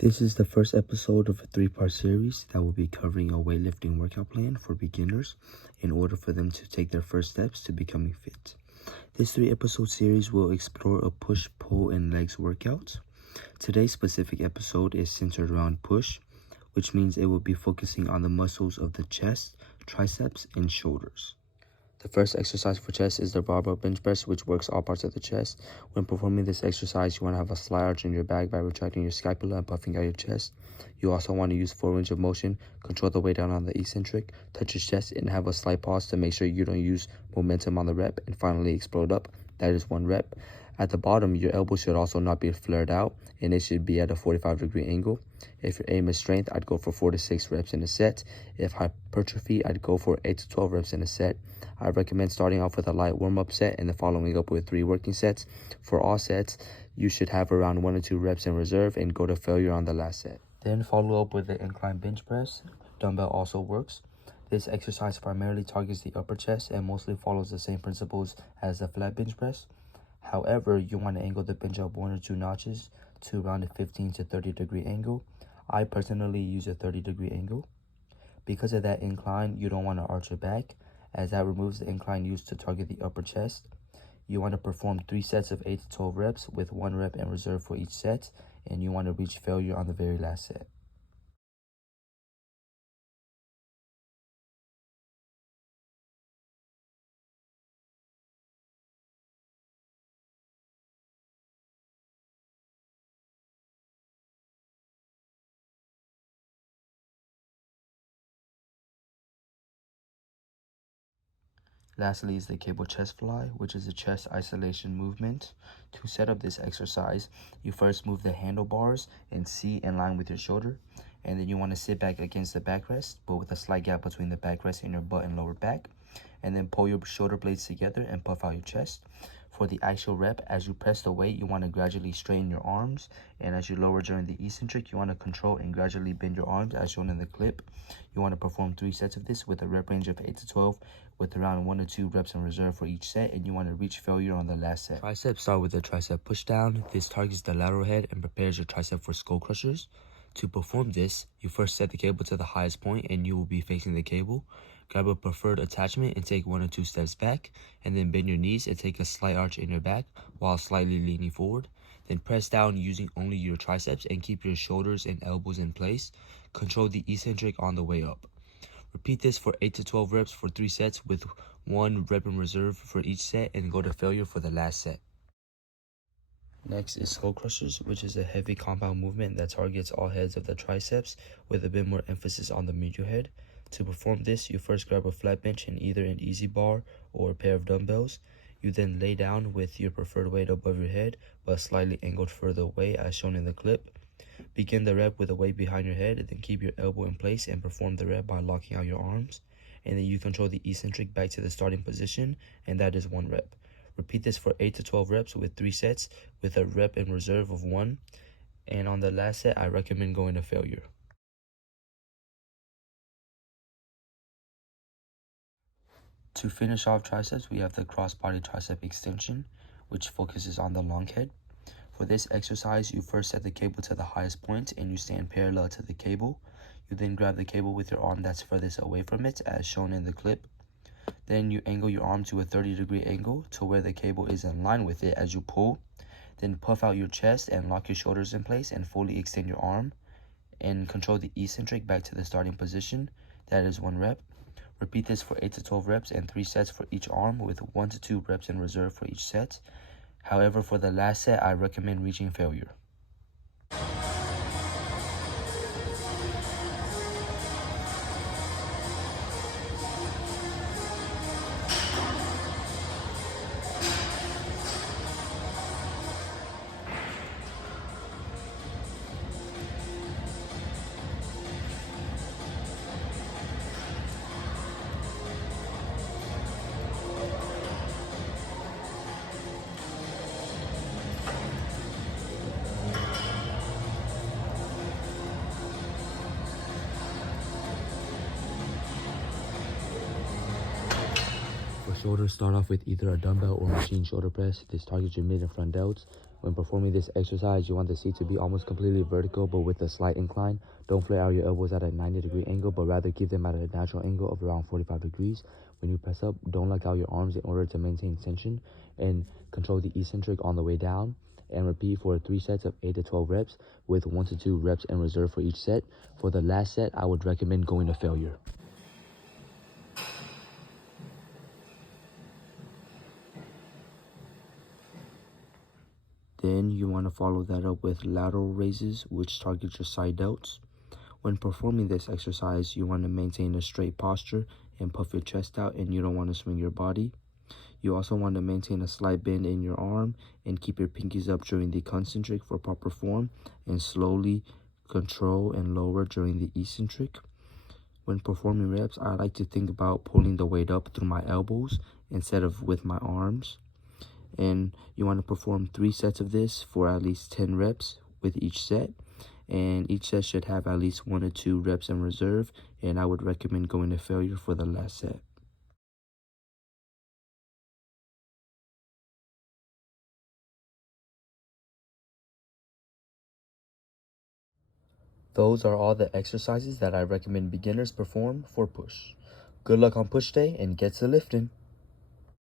This is the first episode of a three-part series that will be covering a weightlifting workout plan for beginners in order for them to take their first steps to becoming fit. This 3-episode series will explore a push, pull, and legs workout. Today's specific episode is centered around push, which means it will be focusing on the muscles of the chest, triceps, and shoulders. The first exercise for chest is the barbell bench press, which works all parts of the chest. When performing this exercise, you want to have a slight arch in your back by retracting your scapula and puffing out your chest. You also want to use full range of motion, control the weight down on the eccentric, touch your chest, and have a slight pause to make sure you don't use momentum on the rep, and finally explode up. That is 1 rep. At the bottom, your elbow should also not be flared out, and it should be at a 45-degree angle. If your aim is strength, I'd go for 4 to 6 reps in a set. If hypertrophy, I'd go for 8 to 12 reps in a set. I recommend starting off with a light warm-up set and then following up with 3 working sets. For all sets, you should have around 1 to 2 reps in reserve and go to failure on the last set. Then follow up with the incline bench press. Dumbbell also works. This exercise primarily targets the upper chest and mostly follows the same principles as the flat bench press. However, you want to angle the bench up 1 or 2 notches to around a 15 to 30-degree angle. I personally use a 30-degree angle. Because of that incline, you don't want to arch your back, as that removes the incline used to target the upper chest. You want to perform 3 sets of 8 to 12 reps with 1 rep in reserve for each set, and you want to reach failure on the very last set. Lastly is the cable chest fly, which is a chest isolation movement. To set up this exercise, you first move the handlebars and C in line with your shoulder, and then you want to sit back against the backrest, but with a slight gap between the backrest and your butt and lower back, and then pull your shoulder blades together and puff out your chest. For the actual rep, as you press the weight, you want to gradually straighten your arms, and as you lower during the eccentric, you want to control and gradually bend your arms as shown in the clip. You want to perform 3 sets of this with a rep range of 8 to 12 with around 1 to 2 reps in reserve for each set, and you want to reach failure on the last set. Triceps start with the tricep push down. This targets the lateral head and prepares your tricep for skull crushers. To perform this, you first set the cable to the highest point and you will be facing the cable. Grab a preferred attachment and take 1 or 2 steps back, and then bend your knees and take a slight arch in your back while slightly leaning forward. Then press down using only your triceps and keep your shoulders and elbows in place. Control the eccentric on the way up. Repeat this for 8 to 12 reps for 3 sets with 1 rep in reserve for each set, and go to failure for the last set. Next is skull crushers, which is a heavy compound movement that targets all heads of the triceps with a bit more emphasis on the medial head. To perform this, you first grab a flat bench and either an easy bar or a pair of dumbbells. You then lay down with your preferred weight above your head, but slightly angled further away as shown in the clip. Begin the rep with a weight behind your head, and then keep your elbow in place and perform the rep by locking out your arms. And then you control the eccentric back to the starting position, and that is 1 rep. Repeat this for 8 to 12 reps with 3 sets with a rep in reserve of 1. And on the last set, I recommend going to failure. To finish off triceps, we have the cross-body tricep extension, which focuses on the long head. For this exercise, you first set the cable to the highest point and you stand parallel to the cable. You then grab the cable with your arm that's furthest away from it, as shown in the clip. Then you angle your arm to a 30-degree angle to where the cable is in line with it as you pull. Then puff out your chest and lock your shoulders in place and fully extend your arm. And control the eccentric back to the starting position. That is 1 rep. Repeat this for 8 to 12 reps and 3 sets for each arm with 1 to 2 reps in reserve for each set. However, for the last set, I recommend reaching failure. Shoulders, start off with either a dumbbell or machine shoulder press. This targets your mid and front delts. When performing this exercise, you want the seat to be almost completely vertical but with a slight incline. Don't flare out your elbows at a 90-degree angle, but rather keep them at a natural angle of around 45 degrees. When you press up, don't let out your arms in order to maintain tension, and control the eccentric on the way down. And repeat for 3 sets of 8 to 12 reps with 1 to 2 reps in reserve for each set. For the last set, I would recommend going to failure. Then you want to follow that up with lateral raises, which target your side delts. When performing this exercise, you want to maintain a straight posture and puff your chest out, and you don't want to swing your body. You also want to maintain a slight bend in your arm and keep your pinkies up during the concentric for proper form, and slowly control and lower during the eccentric. When performing reps, I like to think about pulling the weight up through my elbows instead of with my arms. And you want to perform 3 sets of this for at least 10 reps with each set. And each set should have at least 1 or 2 reps in reserve. And I would recommend going to failure for the last set. Those are all the exercises that I recommend beginners perform for push. Good luck on push day and get to lifting.